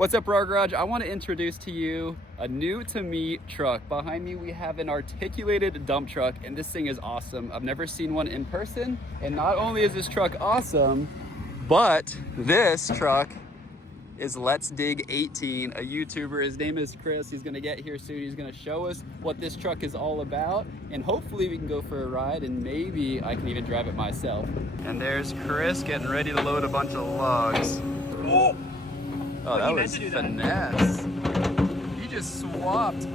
What's up, RAR Garage? I want to introduce to you a new to me truck. Behind me we have an articulated dump truck, and this thing is awesome. I've never seen one in person, and not only is this truck awesome, but this truck is Let's Dig 18, a YouTuber. His name is Chris. He's gonna get here soon. He's gonna show us what this truck is all about, and hopefully we can go for a ride, and maybe I can even drive it myself. And there's Chris getting ready to load a bunch of logs. Oh, that was finesse. He just swapped.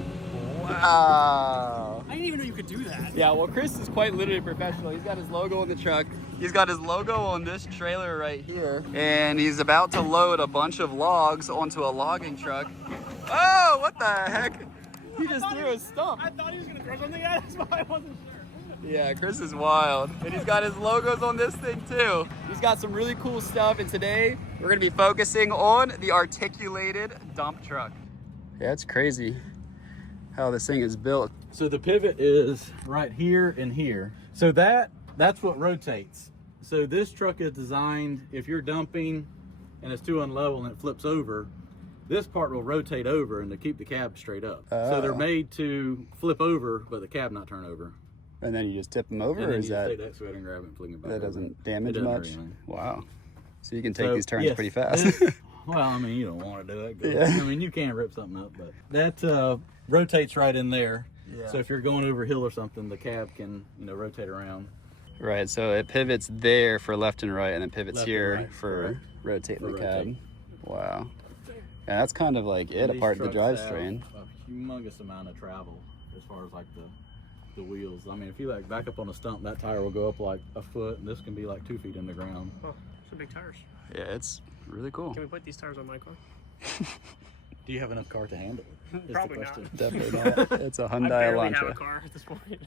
Wow. I didn't even know you could do that. Yeah, well, Chris is quite literally professional. He's got his logo on the truck. He's got his logo on this trailer right here. And he's about to load a bunch of logs onto a logging truck. Oh, what the heck? He just threw a stump. I thought he was going to throw something at us, but I wasn't sure. Yeah, Chris is wild. And he's got his logos on this thing too. He's got some really cool stuff, and today we're gonna be focusing on the articulated dump truck. Yeah, it's crazy how this thing is built. So the pivot is right here and here. So that's what rotates. So this truck is designed, if you're dumping and it's too unlevel and it flips over, this part will rotate over and to keep the cab straight up. So they're made to flip over, but the cab not turn over. And then you just tip them over, And then or is you that take the excavator and grab it and fling it back that over. doesn't damage It doesn't much? hurt anything. Wow. So you can take So, these turns yes, pretty fast. Well, I mean, you don't want to do it. 'Cause, Yeah. I mean, you can't rip something up, but that rotates right in there. Yeah. So if you're going over a hill or something, the cab can, rotate around. Right, so it pivots there for left and right, and then pivots Left and here right, for correct. rotating For the cab. rotate. Wow. And that's kind of like it, And these apart from the trucks drivetrain. have a humongous amount of travel as far as like the wheels. I mean, if you like back up on a stump, that tire will go up like a foot, and this can be like 2 feet in the ground. Oh, some big tires. Yeah, it's really cool. Can we put these tires on my car? Do you have enough car to handle it? Is the Probably question. not. Definitely not. It's a I Hyundai barely have a Elantra. car at this point.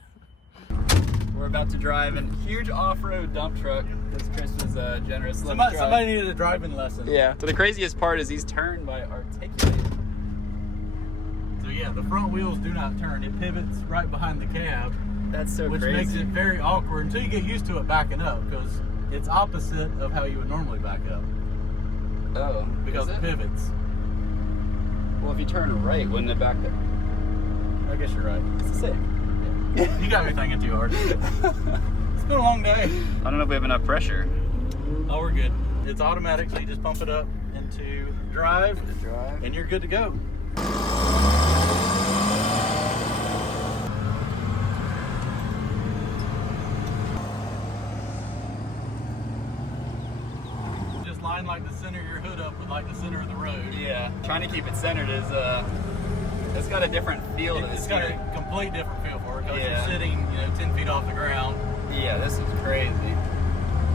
We're about to drive a huge off-road dump truck. This Chris was generous. Somebody needed a driving lesson. Yeah. So the craziest part is he's turned by articulated. So yeah, the front wheels do not turn. It pivots right behind the cab, That's so which crazy. makes it very awkward until you get used to it backing up, because it's opposite of how you would normally back up, Oh, because is it it? pivots. Well, if you turn right, wouldn't it back up? I guess you're right. It's the same. You got me thinking too hard. It's been a long day. I don't know if we have enough pressure. Oh, we're good. It's automatic, so you just pump it up into drive, Drive. and you're good to go. Just line like the center of your hood up with like the center of the road. Yeah. Trying to keep it centered is it's got a different feel to this It's got gear. a complete different feel for it, because Yeah. you're sitting 10 feet off the ground. Yeah, this is crazy.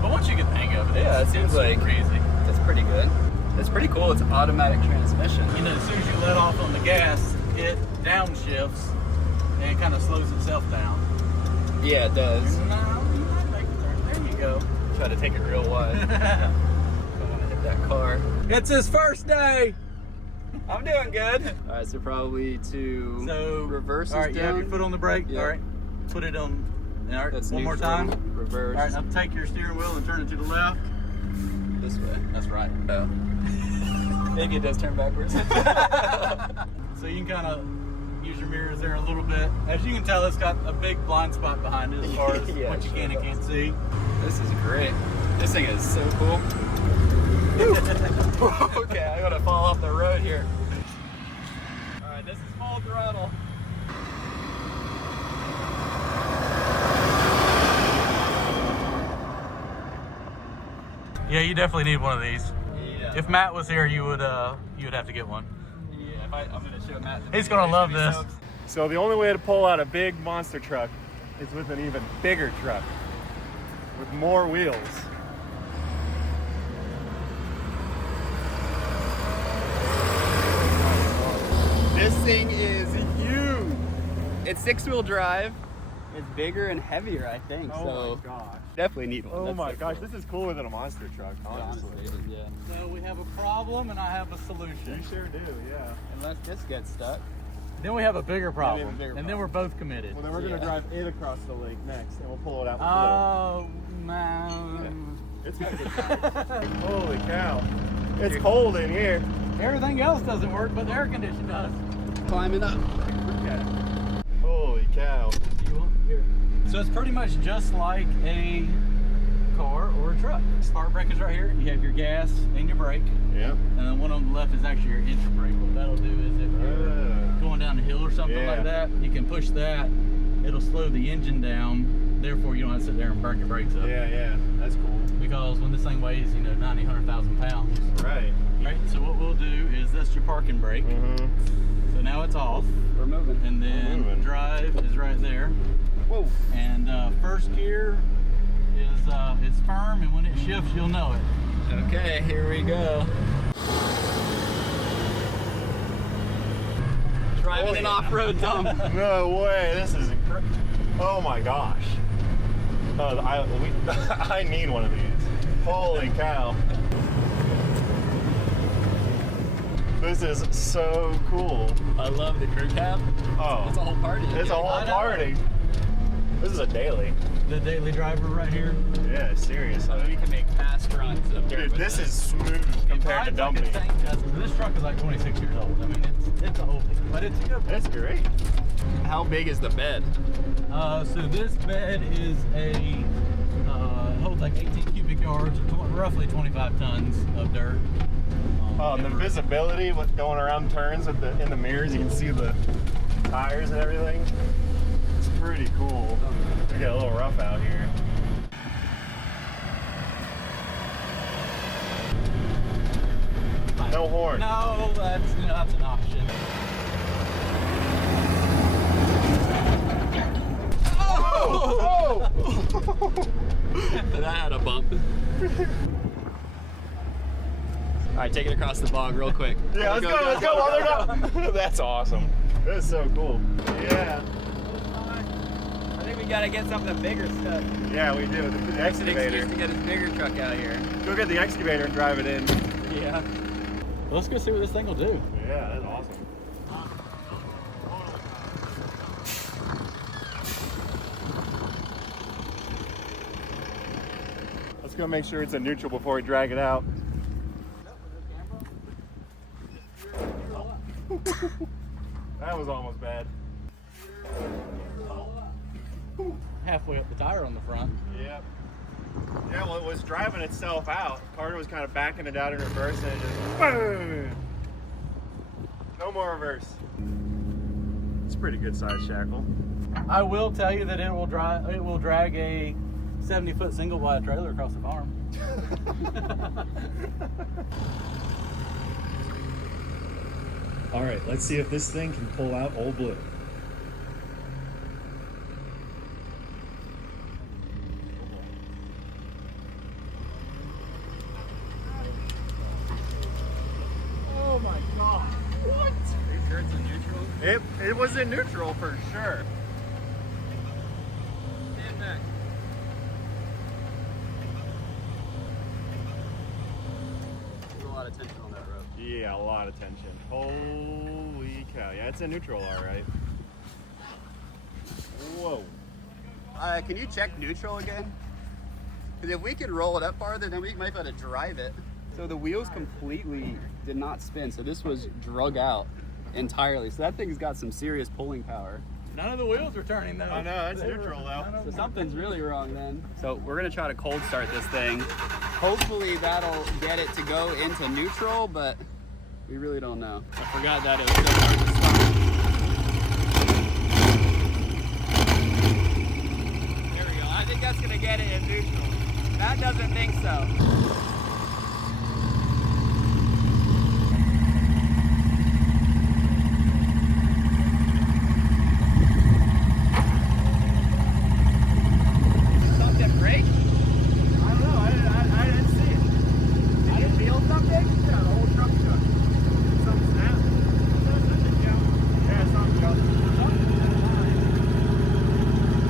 But once you get the hang of it, Yeah, it it's seems super like- easy. That's pretty good. It's pretty cool. It's automatic transmission. As soon as you let off on the gas, it downshifts and it kind of slows itself down. Yeah, it does. No, you might make the turn. There you go. Try to take it real wide. Don't want to hit that car. It's his first day. I'm doing good. All right, so probably to So reverse is all right, you have down. your foot on the brake. Yeah. All right, put it on. All right, That's one more neutral. time. Reverse. All right, now take your steering wheel and turn it to the left. This way. That's right. Oh. Maybe it does turn backwards. So you can kind of use your mirrors there a little bit. As you can tell, it's got a big blind spot behind it as far as Yeah, what you sure can and does. can't see. This is great. This thing is so cool. Okay, I gotta fall off the road here. All right, this is full throttle. Yeah, you definitely need one of these. Yeah. If Matt was here, you would have to get one. Yeah, if I'm gonna show Matt. He's gonna love this. So the only way to pull out a big monster truck is with an even bigger truck with more wheels. This thing is huge. It's 6-wheel drive. It's bigger and heavier, I think. Oh so my gosh. definitely need one. Oh That's my so gosh, cool. this is cooler than a monster truck, honestly. Yeah. So we have a problem and I have a solution. You sure do, yeah. Unless this gets stuck. Then we have a bigger problem. a bigger and then we're both committed. Well, then we're gonna Yeah. drive it across the lake next, and we'll pull it out. Oh, man. It's fucking Holy cow. It's cold in here. Everything else doesn't work, but the air conditioner does. Climbing up. Holy cow. You want here? So it's pretty much just like a car or a truck. Spark brake is right here. You have your gas and your brake. Yep. And then one on the left is actually your entry brake. What that'll do is if you're going down a hill or something like that, you can push that. It'll slow the engine down. Therefore, you don't have to sit there and burn your brakes up. Yeah, that's cool. Because when this thing weighs, 90, 100,000 pounds. Right. Right. So what we'll do is that's your parking brake. So now it's off. We're moving. And then drive is right there. Whoa. And first gear is firm, and when it shifts, you'll know it. Okay, here we go. Driving an off-road dump. No way, this is incredible. Oh my gosh. I need one of these. Holy cow. This is so cool. I love the crew cab. Oh. It's a whole party. It's a whole party. This is a daily. The daily driver right here. Yeah, seriously. So we can make fast runs up there. Dude, this is smooth compared to dumping. This truck is like 26 years old. I mean, it's a oldie, but it's a good. That's great. How big is the bed? So this bed is holds like 18 cubic yards, or roughly 25 tons of dirt. The visibility with going around turns with in the mirrors, you can see the tires and everything. It's pretty cool. We get a little rough out here. No horn. No, that's an option. Oh! That had a bump. All right, take it across the bog real quick. Yeah, let's go while they're done. That's awesome. That's so cool. Yeah. I think we gotta get something bigger stuff. Yeah, we do. The It's an excavator. excuse to get this bigger truck out here. Go get the excavator and drive it in. Yeah. Well, let's go see what this thing will do. Yeah, that's awesome. Let's go make sure it's in neutral before we drag it out. That was almost bad. Halfway up the tire on the front. Yep. Yeah, well, it was driving itself out. Carter was kind of backing it out in reverse, and it just boom. No more reverse. It's a pretty good size shackle. I will tell you that it will drag a 70-foot single wide trailer across the farm. All right, let's see if this thing can pull out Old Blue. Oh my god. What? Are you sure it's in neutral? It was in neutral for sure. Stand back. There's a lot of tension on that rope. Yeah, a lot of tension. Holy cow. Yeah, it's in neutral, all right. Whoa. Can you check neutral again? Because if we could roll it up farther, then we might be able to drive it. So the wheels completely did not spin, so this was drug out entirely. So that thing's got some serious pulling power. None of the wheels are turning though. I know, that's neutral though. So something's really wrong then. So we're gonna try to cold start this thing. Hopefully that'll get it to go into neutral, but we really don't know. I forgot that it was so hard to start. There we go. I think that's gonna get it in neutral. That doesn't think so. Something break? I don't know, I didn't see it. Did you feel something? Yeah, the whole truck shut. Something snapped. Yeah, something shut.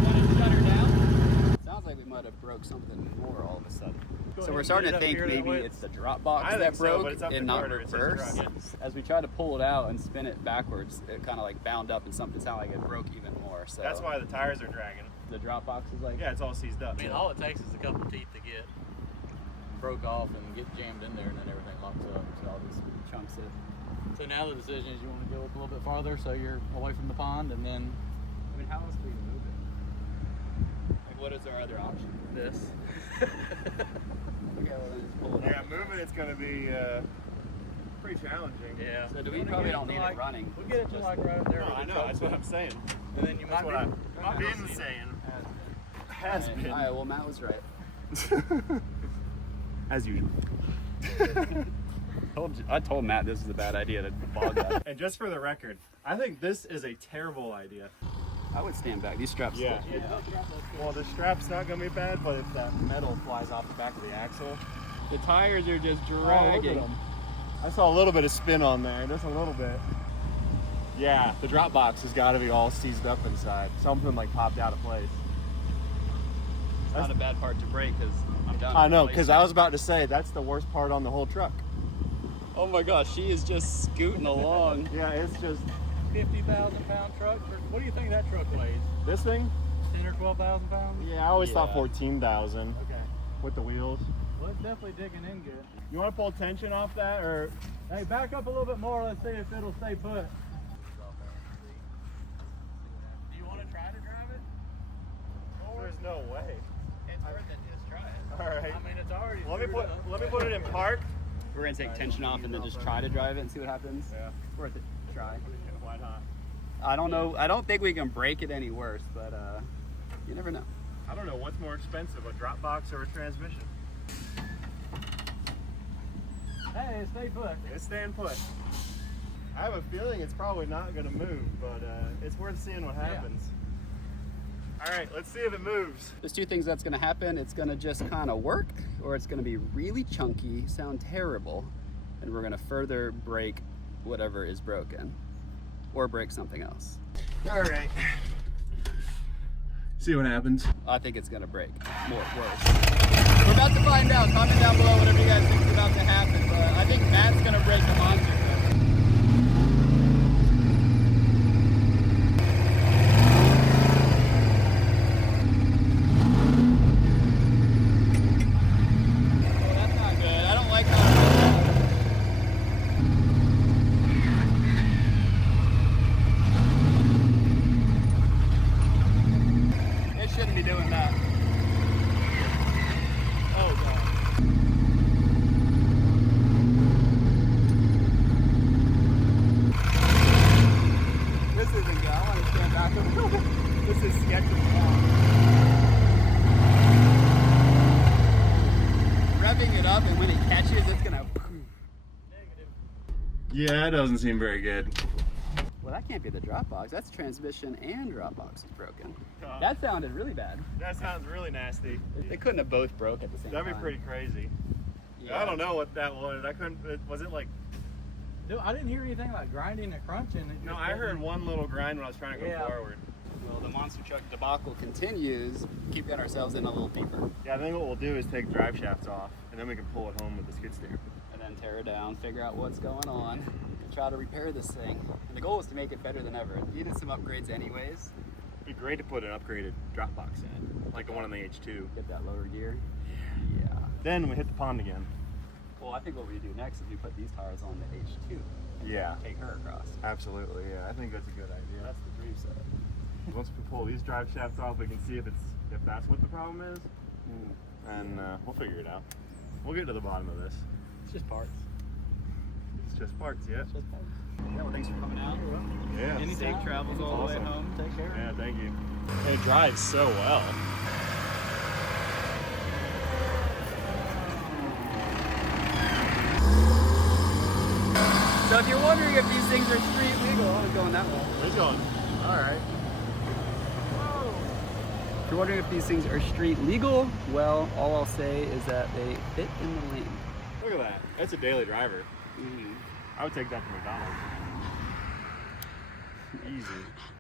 Want to shut her down? Sounds like we might have broke something more all of a sudden. So we're starting to think maybe it's the drop box I that think so, broke but it's up to and not Carter. It's his reverse. truck. As we tried to pull it out and spin it backwards, it kind of like bound up and something sounded like it broke even more. So That's why the tires are dragging. the drop box is like, Yeah, it's all seized up. I mean, all it takes is a couple teeth to get. broke off and get jammed in there, and then everything locks up. So I'll just Chunks it. So now the decision is you want to go up a little bit farther so you're away from the pond, and then I mean, how else do we move it? Like, what is our other option? This. Okay, well, then just pull it Yeah, up. moving it's gonna be pretty challenging. yeah. So do we probably don't need it running? We'll get it to like right up there. No, with I the know, that's truck. what I'm saying. And then you That's might what be. I've been saying. Has been. All right, well, Matt was right. As usual. I told Matt this is a bad idea to bog that. And just for the record, I think this is a terrible idea. I would stand back. These straps. Yeah. Well, the strap's not gonna be bad, but if that metal flies off the back of the axle, The tires are just oh, look at dragging. them. I saw a little bit of spin on there, just a little bit. Yeah, the drop box has got to be all seized up inside. Something like popped out of place. It's not a bad part to break because I'm done. I know, because I was about to say that's the worst part on the whole truck. Oh my gosh, she is just scooting along. Yeah, it's just 50,000-pound truck. What do you think that truck weighs? this thing. 10 or 12,000 pounds? Yeah, I always thought Yeah. 14,000 Okay. with the wheels. Well, it's definitely digging in good. You want to pull tension off that, or Hey, back up a little bit more. Let's see if it'll stay put. Do you want to try to drive it? there's no way. It's worth it. Just try it. All right. I mean, it's already. Let me put it in park. We're gonna take tension off and then just try to drive it and see what happens. Yeah. Worth it. Try. Why not? I don't know. I don't think we can break it any worse, but you never know. I don't know what's more expensive, a drop box or a transmission. Hey, stay put. It's staying put. I have a feeling it's probably not going to move, but it's worth seeing what happens. All right, let's see if it moves. There's two things that's gonna happen. It's gonna just kind of work, or it's gonna be really chunky, sound terrible, and we're gonna further break whatever is broken, or break something else. All right. See what happens. I think it's gonna break worse. We're about to find out. Comment down below whatever you guys think is about to happen. But I think Matt's gonna break the monster truck. Oh, that's not good. I don't like how it shouldn't be doing that. Oh god. This isn't good. I want to stand back a little bit. This is sketchy. Revving it up, and when it catches, it's gonna. Yeah, it doesn't seem very good. Well, that can't be the drop box. That's transmission and drop box is broken. That sounded really bad. That sounds really nasty. They couldn't have both broke at the same time. That'd be pretty crazy. Yeah. I don't know what that was. I couldn't. Was it like? Dude, I didn't hear anything like grinding and crunching. It No, just I heard wasn't- one little grind when I was trying to go Yeah. forward. Well, the monster truck debacle continues. Keep getting ourselves in a little deeper, Yeah, I think what we'll do is take drive shafts off, and then we can pull it home with the skid steer. and then tear it down, figure out what's going on, and try to repair this thing. And the goal is to make it better than ever. It needed some upgrades anyways. It'd be great to put an upgraded drop box in, like the one on the H2. Get that lower gear. Yeah. Then we hit the pond again. Well, I think what we do next is we put these tires on the H2. And Yeah. Take her across. Absolutely, yeah. I think that's a good idea. That's the dream setup. Once we pull these drive shafts off, we can see if that's what the problem is, and we'll figure it out. We'll get to the bottom of this. It's just parts. It's just parts, yeah. It's just parts. Yeah, well, thanks for coming out. Yeah. Any safe travels all the way Awesome. home. Take care. Yeah, thank you. It drives so well. So if you're wondering if these things are street legal, I was going that way. Where's going? All right. If you're wondering if these things are street legal, well, all I'll say is that they fit in the lane. Look at that. That's a daily driver. Mhm. I would take that to McDonald's. Easy.